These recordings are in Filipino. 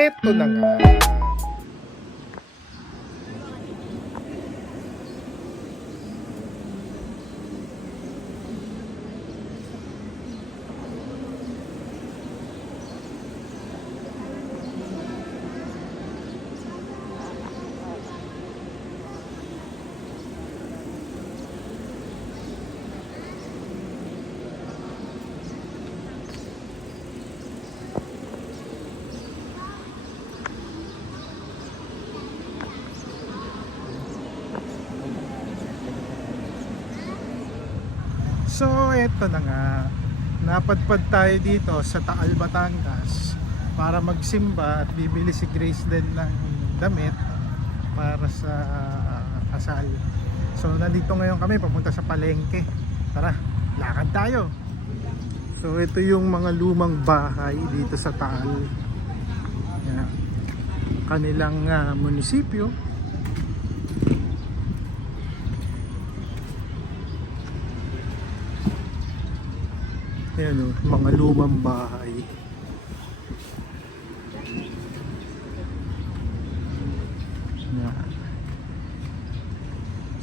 eto na nga. So eto na nga, napadpad tayo dito sa Taal, Batangas para magsimba at bibili si Grace din ng damit para sa kasal. So nandito ngayon kami, papunta sa palengke. Tara, lakad tayo. So ito yung mga lumang bahay dito sa Taal. Yan. Kanilang munisipyo. Ayan o, mga lumang bahay. Ayan.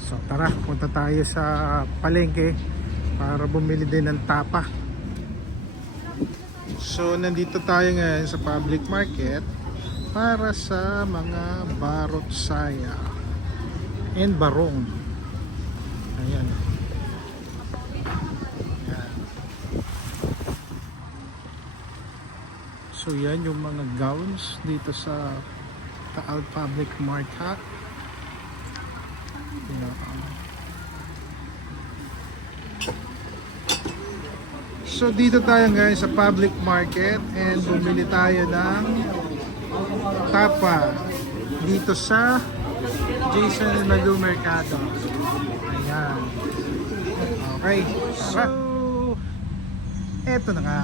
So tara, punta tayo sa palengke para bumili din ng tapa. So nandito tayo ngayon sa public market para sa mga barot saya and barong. Ayan. So yan yung mga gowns dito sa Taal Public Market. So dito tayo ngayon sa public market and bumili tayo ng tapa dito sa Jason and Malu Mercado. Ayan. Okay. So eto na nga.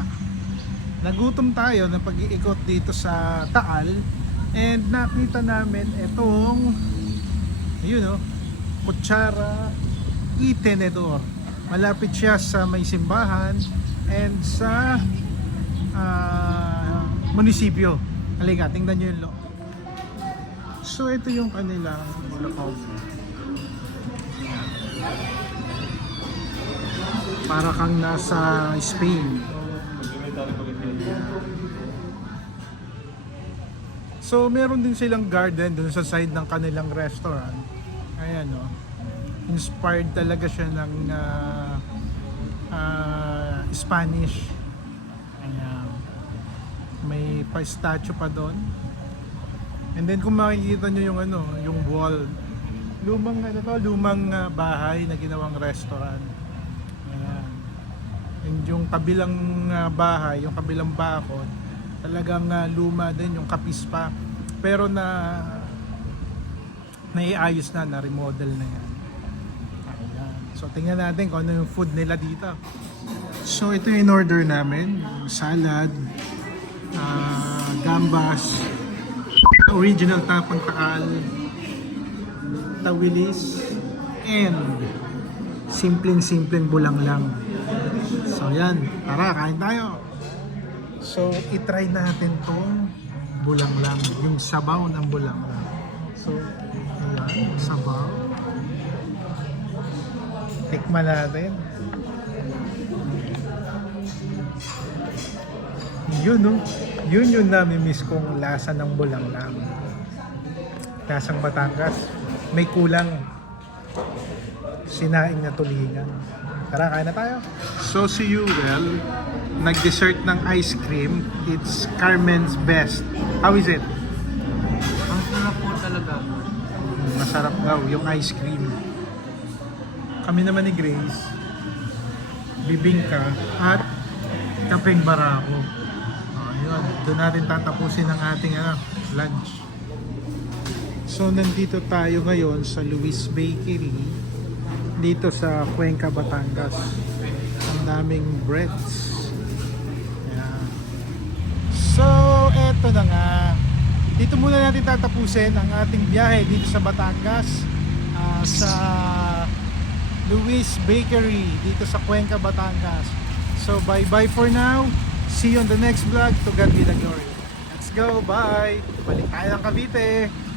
Nagutom tayo ng pag-iikot dito sa Taal and nakita namin itong kutsara itenedor. Malapit siya sa may simbahan and sa munisipyo. Halika, tingnan nyo yung loob. So ito yung kanilang loob. Para kang nasa Spain. So meron din silang garden dun sa side ng kanilang restaurant. Ayan o. Inspired talaga siya ng Spanish. Ayan. May pa-statue pa doon. And then kung makikita nyo yung yung wall. Lumang bahay na ginawang restaurant. Ayan. And yung kabilang bahay, yung kabilang bakod, talagang luma din yung kapis pa, pero naiayos na remodel na yan. Ayan. So tingnan natin kung ano yung food nila dito. So ito yung in-order namin, salad, gambas, original tapang Taal, tawilis, and simpleng bulanglang. So yan, tara, kain tayo. So itry natin tong bulanglang, yung sabaw ng bulanglang. So ayan, sabaw. Tikman natin. Yun yung nami-miss kong lasa ng bulanglang. Lasang Batangas, may kulang. Sinaing na tulingan. Tara, kain na tayo. So si Yuel, nag-dessert ng ice cream. It's Carmen's Best. How is it? Ang sarap po talaga. Masarap daw yung ice cream. Kami naman ni Grace, bibingka at kapeng barako. Ayun, doon natin tatapusin ang ating lunch. So nandito tayo ngayon sa Luis Bakery dito sa Cuenca, Batangas. Ang daming breads. Ayan. So eto na nga, dito muna natin tatapusin ang ating biyahe dito sa Batangas, sa Luis Bakery dito sa Cuenca, Batangas. So bye bye for now. See you on the next vlog. To God be the glory. Let's go, bye! Balik tayo ng Cavite!